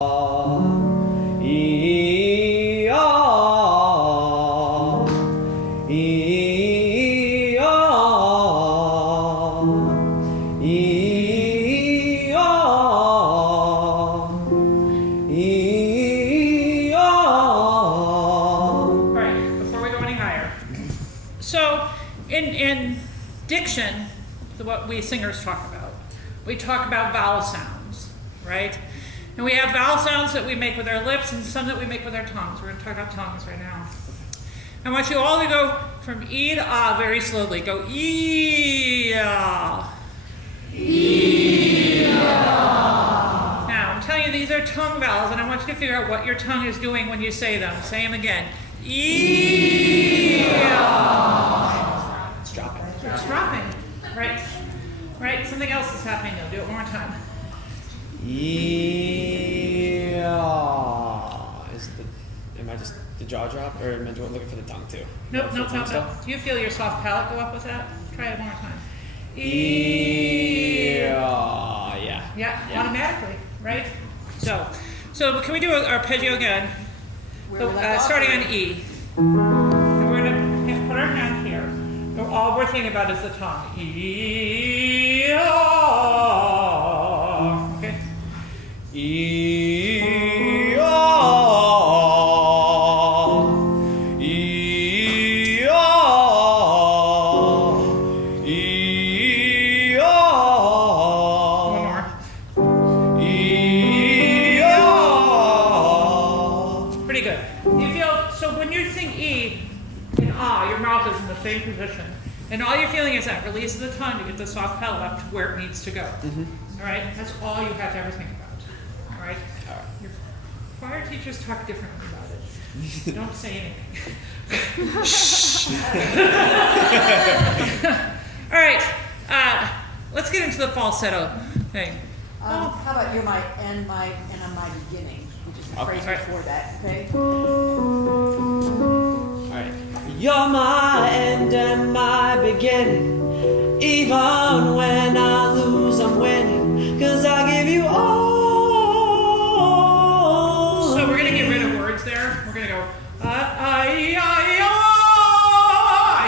In diction, what we singers talk about, we talk about vowel sounds, right? And we have vowel sounds that we make with our lips and some that we make with our tongues. We're going to talk about tongues right now. I want you all to go from E to ah very slowly. Go E-ah. E-ah. Now, I'm telling you, these are tongue vowels, and I want you to figure out what your tongue is doing when you say them. Say them again. E-ah. It's dropping. It's dropping. Right. Right? Something else is happening though. Do it one more time. Yeah. Am I just the jaw drop, or am I looking for the tongue too? Nope. Do you feel your soft palate go up with that? Try it one more time. Yeah. Automatically, right? So can we do our arpeggio again? Starting on E. And we're going to put our hand here. So all we're thinking about is the tongue. E. Okay. E. Same position. And all you're feeling is that release of the tongue to get the soft palate up to where it needs to go. All right? That's all you have to ever think about. All right? Your choir teachers talk differently about it. Don't say anything. All right. Let's get into the falsetto thing. How about you're my end, and I'm my beginning, which is the phrase before that, okay? You're my end and my beginning. Even when I lose, I'm winning. 'Cause I give you all. So we're going to get rid of words there. We're going to go, I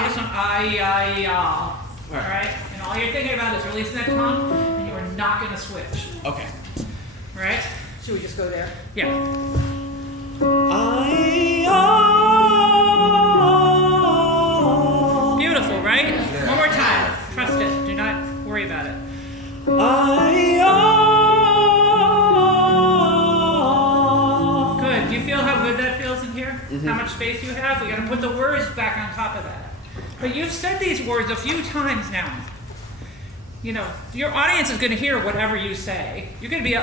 just want All right? And all you're thinking about is releasing that tongue, and you are not going to switch. Okay. All right? Should we just go there? Yeah. Beautiful, right? Yeah. One more time. Trust it. Do not worry about it. Good. Do you feel how good that feels in here? How much space you have? We got to put the words back on top of that. But you've said these words a few times now. You know, your audience is going to hear whatever you say. You're going to be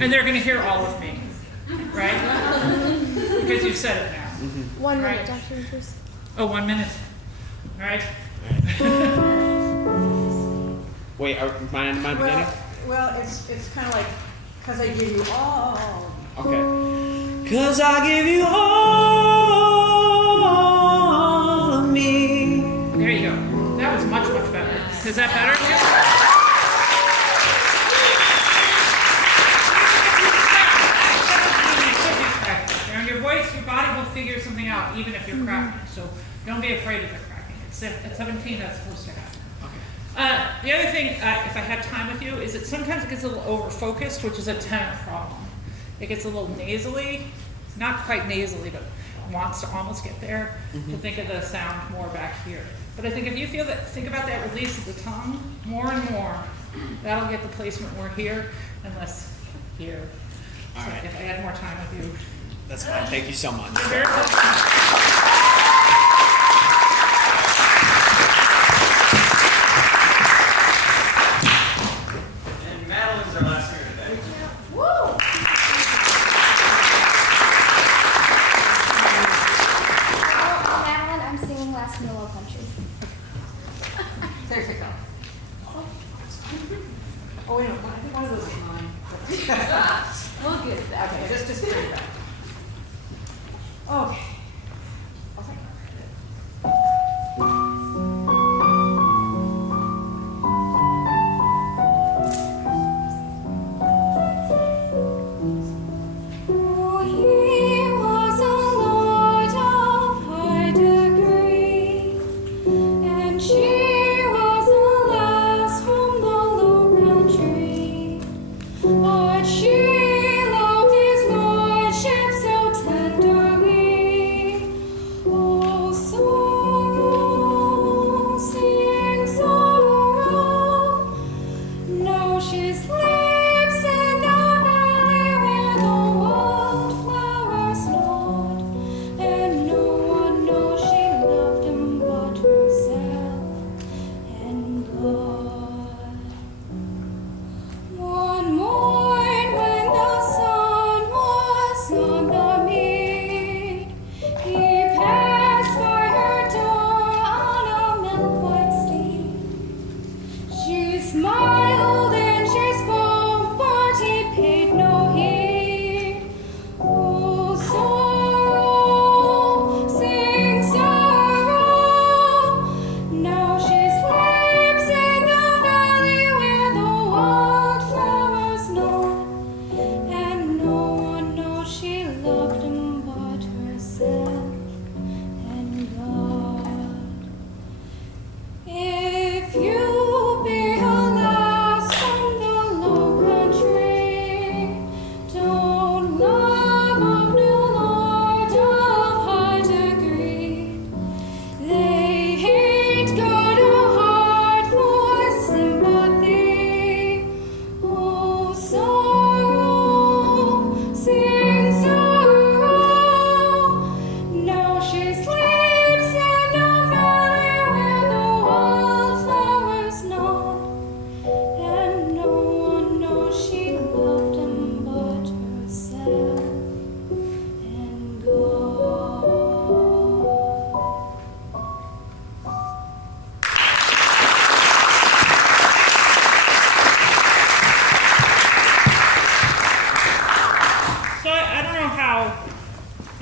and they're going to hear all of me, right? Because you've said it now. 1 minute, Dr. Winters. Oh, 1 minute. All right. Wait, my beginning? Well, it's kind of like, 'cause I give you all. Okay. 'Cause I give you all of me. There you go. That was much better. Is that better? Your voice, your body will figure something out, even if you're cracking. So don't be afraid of the cracking. At 17, that's supposed to happen. Okay. The other thing, if I had time with you, is that sometimes it gets a little over-focused, which is a tenor problem. It gets a little nasally, not quite nasally, but wants to almost get there, to think of the sound more back here. But I think if you think about that release of the tongue more and more, that'll get the placement more here and less here. All right. If I had more time with you. That's fine. Thank you so much. You're very welcome. And Madeline's our last here today. Woo! Madeline, I'm singing Last in the Low Country. There you go. Oh, wait a minute. I think one of those is mine. We'll get that. Okay, just bring it back. Okay.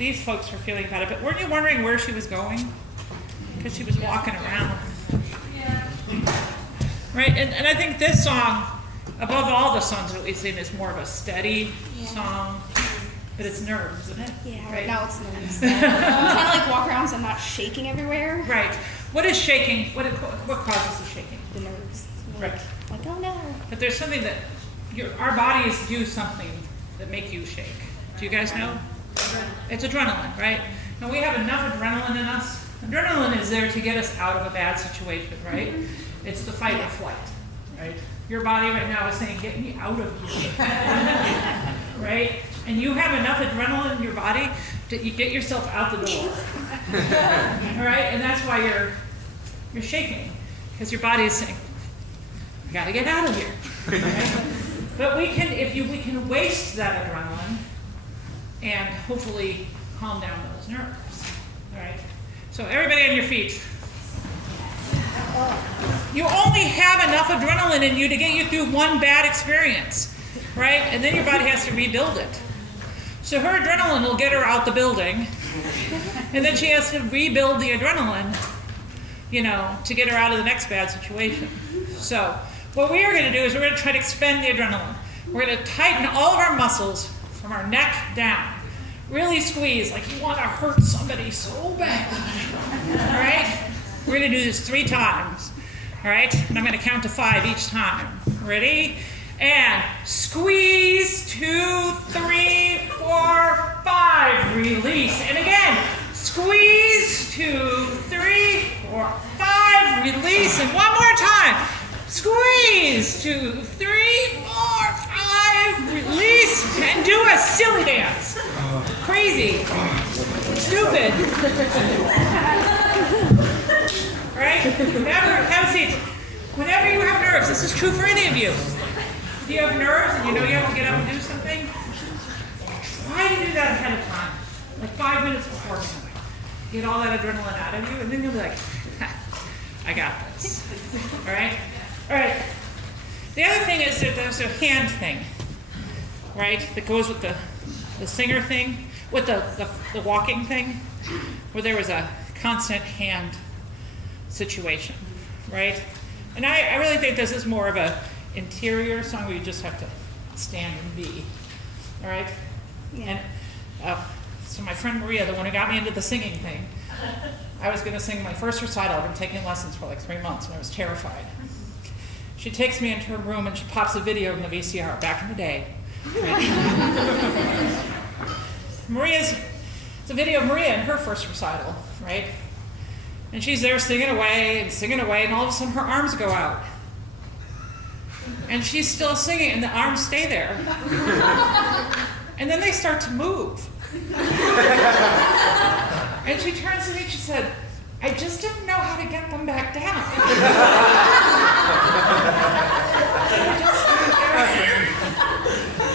these folks were feeling about it, but weren't you wondering where she was going? Because she was walking around. Right, and I think this song, above all the songs that we've seen, is more of a steady song, but it's nerves, isn't it? Yeah, right now it's nerves. I'm trying to like walk around so I'm not shaking everywhere. Right. What is shaking? What causes the shaking? The nerves. Right. Like, oh no. But there's something that our bodies do something that make you shake. Do you guys know? It's adrenaline, right? Now we have enough adrenaline in us. Adrenaline is there to get us out of a bad situation, right? It's the fight or flight, right? Your body right now is saying, get me out of here, right? And you have enough adrenaline in your body that you get yourself out the door, all right? And that's why you're shaking, because your body is saying, I gotta get out of here, right? But we can waste that adrenaline and hopefully calm down those nerves, all right? So everybody on your feet. You only have enough adrenaline in you to get you through one bad experience, right? And then your body has to rebuild it. So her adrenaline will get her out the building, and then she has to rebuild the adrenaline, to get her out of the next bad situation. So what we are going to do is we're going to try to expend the adrenaline. We're going to tighten all of our muscles from our neck down. Really squeeze, like you want to hurt somebody so bad, all right? We're going to do this 3 times, all right? And I'm going to count to 5 each time. Ready? And squeeze, 2, 3, 4, 5. Release. And again, squeeze, 2, 3, 4, 5. Release. And one more time. Squeeze, 2, 3, 4, 5. Release. And do a silly dance. Crazy. Stupid. Right? Have a seat. Whenever you have nerves, this is true for any of you. If you have nerves and you know you have to get up and do something, try to do that ahead of time. Like 5 minutes beforehand. Get all that adrenaline out of you, and then you'll be like, I got this. All right? All right. The other thing is that there's a hand thing, right? That goes with the singer thing, with the walking thing, where there was a constant hand situation, right? And I really think this is more of a interior song where you just have to stand and be, all right? Yeah. And so my friend Maria, the one who got me into the singing thing, I was going to sing my first recital. I've been taking lessons for like 3 months, and I was terrified. She takes me into her room, and she pops a video in the VCR back in the day. Right? It's a video of Maria in her first recital, right? And she's there singing away, and all of a sudden her arms go out. And she's still singing, and the arms stay there. And then they start to move. And she turns to me and she said, I just didn't know how to get them back down.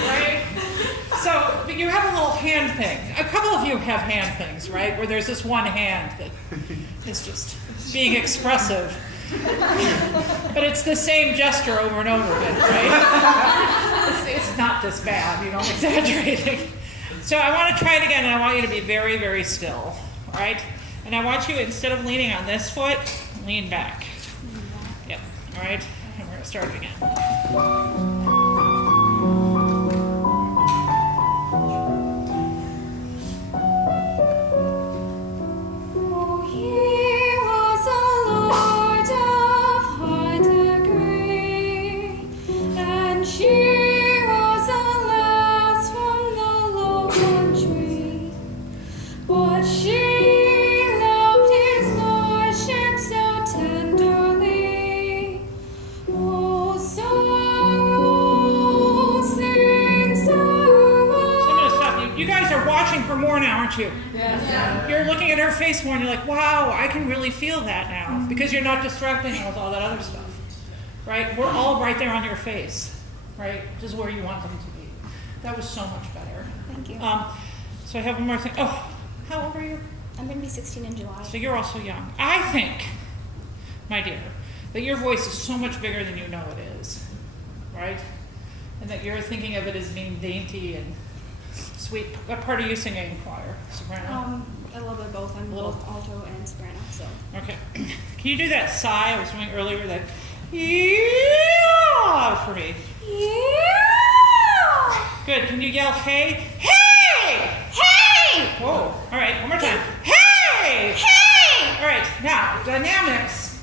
Right? So, but you have a little hand thing. A couple of you have hand things, right? Where there's this one hand that is just being expressive. But it's the same gesture over and over again, right? It's not this bad, I'm exaggerating. So I want to try it again, and I want you to be very, very still, all right? And I want you, instead of leaning on this foot, lean back. Yep, all right? And we're going to start it again. You. Yes. Yeah. You're looking at her face more and you're like, wow, I can really feel that now, because you're not distracting her with all that other stuff, right? We're all right there on your face, right? Which is where you want them to be. That was so much better. Thank you. So I have one more thing. Oh, how old are you? I'm going to be 16 in July. So you're also young. I think, my dear, that your voice is so much bigger than you know it is, right? And that you're thinking of it as being dainty and Sweet. What part are you singing in choir? Soprano? I love it both. I'm Little- both alto and soprano, so. Okay. Can you do that sigh I was doing earlier? That yeah for me. Yeah! Good. Can you yell hey? Hey! Hey! Whoa. All right. One more time. Hey! Hey! All right. Now dynamics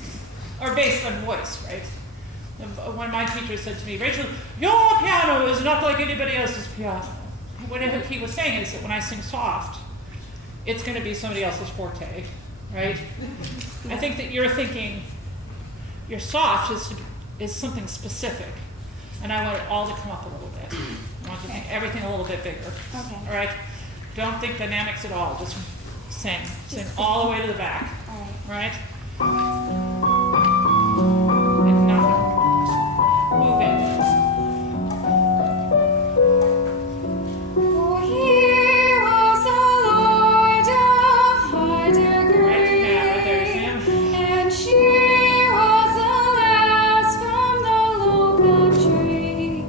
are based on voice, right? One of my teachers said to me, Rachel, your piano is not like anybody else's piano. What he was saying is that when I sing soft, it's going to be somebody else's forte, right? I think that you're thinking your soft is something specific, and I want it all to come up a little bit. I want to think everything a little bit bigger. Okay. All right? Don't think dynamics at all. Just sing. Sing Just all the way to the back. All Right? right. And not move it. For he was a lord of high degree, Right there, Sam. and she was a lass from the low country.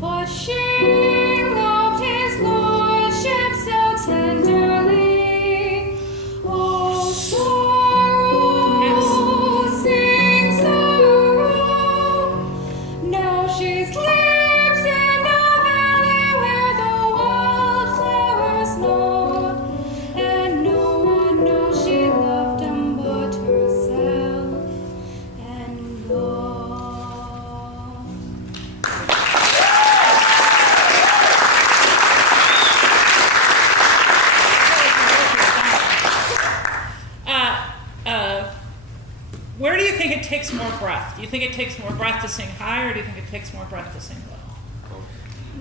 But she loved his lordship so tenderly. Oh, sorrow, sing sorrow. Now she sleeps in the valley where the wildflowers know, and no one knows she loved him but herself and God. Where do you think it takes more breath? Do you think it takes more breath to sing high, or do you think it takes more breath to sing low?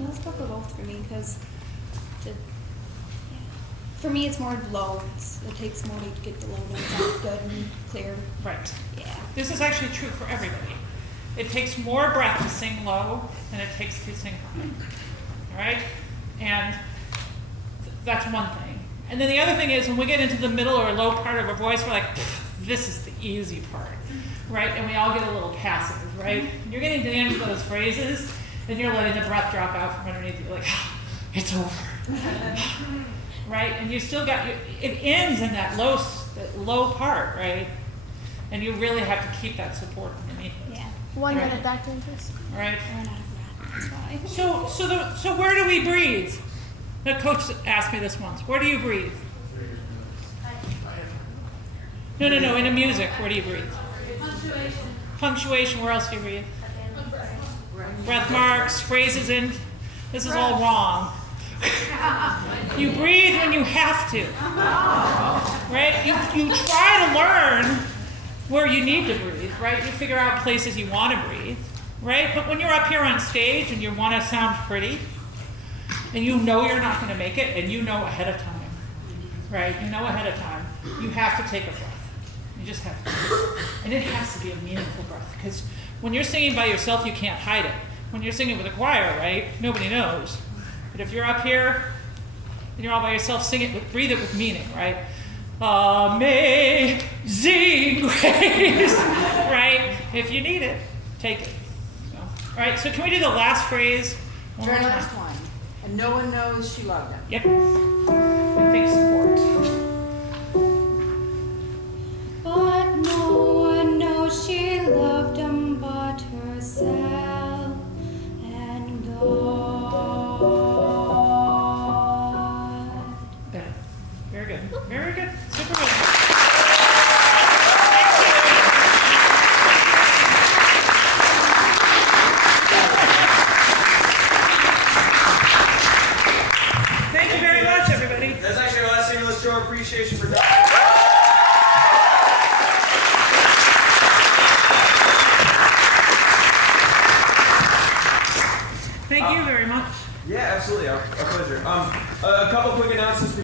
Let's talk about both for me, because for me it's more low. It takes more to get the low notes out good and clear. Right. Yeah. This is actually true for everybody. It takes more breath to sing low than it takes to sing high. All right? And that's one thing. And then the other thing is when we get into the middle or low part of our voice, we're like, this is the easy part, right? And we all get a little passive, right? You're getting to the end of those phrases, and you're letting the breath drop out from underneath you, like, it's over, right? And you still got, it ends in that low part, right? And you really have to keep that support underneath it. Yeah. 1 Right. minute back into this. All right? I ran out of breath. That's why. So where do we breathe? The coach asked me this once. Where do you breathe? No, in a music, where do you breathe? Punctuation, where else do you breathe? Breath marks, phrases in. This is all wrong. You breathe when you have to. Right? You try to learn where you need to breathe, right? You figure out places you want to breathe, right? But when you're up here on stage and you want to sound pretty, and you know you're not going to make it, and you know ahead of time, right? You know ahead of time, you have to take a breath. You just have to. And it has to be a meaningful breath, because when you're singing by yourself, you can't hide it. When you're singing with a choir, right, nobody knows. But if you're up here and you're all by yourself, sing it, breathe it with meaning, right? Amazing grace, right? If you need it, take it. So, all right, so can we do the last phrase one more Very time? last one. And no one knows she loved him. Yep. And think support.